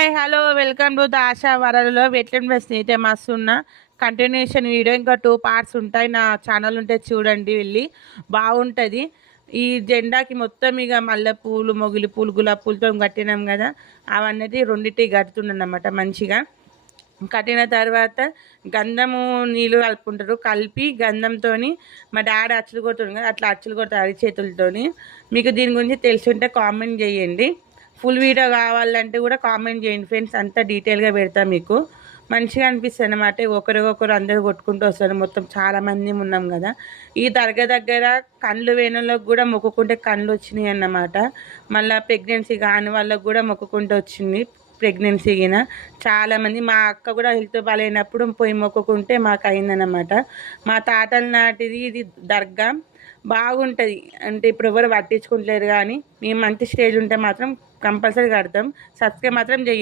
Hi hello welcome to the ఆశా వరలలో వెట్లెన్ ప్లస్ అయితే మస్తున్న కంటిన్యూషన్ వీడియో ఇంకా 2 పార్ట్స్ ఉంటాయి. నా ఛానల్ ఉంటే చూడండి, వెళ్ళి బాగుంటుంది. ఈ జెండాకి మొత్తం ఇక మల్లె పూలు, మొగిలి పూలు, గులాబీ పూలతో కట్టినాం కదా, అవన్నీ రెండింటి కడుతున్నానమాట. మంచిగా కట్టిన తర్వాత గంధము నీళ్ళు కలుపుకుంటారు. కలిపి గంధంతో మా డాడీ అచ్చులు కొడుతుంది కదా, అట్లా అచ్చులు కొడతారు అరిచేతులతోని. మీకు దీని గురించి తెలిసి కామెంట్ చేయండి. ఫుల్ వీడియో కావాలంటే కూడా కామెంట్ చేయండి ఫ్రెండ్స్, అంతా డీటెయిల్గా పెడతా. మీకు మంచిగా అనిపిస్తుంది అన్నమాట. ఒకరికొకరు అందరూ కొట్టుకుంటూ వస్తారు. మొత్తం చాలామంది ఉన్నాం కదా. ఈ దర్గా దగ్గర కండ్లు వేణులకు కూడా మొక్కుకుంటే కండ్లు వచ్చినాయి అన్నమాట. మళ్ళీ ప్రెగ్నెన్సీ కాని వాళ్ళకు కూడా మొక్కుకుంటూ వచ్చింది. ప్రెగ్నెన్సీ గిన చాలామంది, మా అక్క కూడా హెల్త్ బాగాలేనప్పుడు పోయి మొక్కుకుంటే మాకు అయిందన్నమాట. మా తాతల నాటిది ఇది దర్గా, బాగుంటుంది. అంటే ఇప్పుడు ఎవరు పట్టించుకుంటలేరు, కానీ మేము మంచి స్టేజ్ ఉంటే మాత్రం కంపల్సరీ కడతాం. సబ్స్క్రైబ్ మాత్రం చెయ్యండి.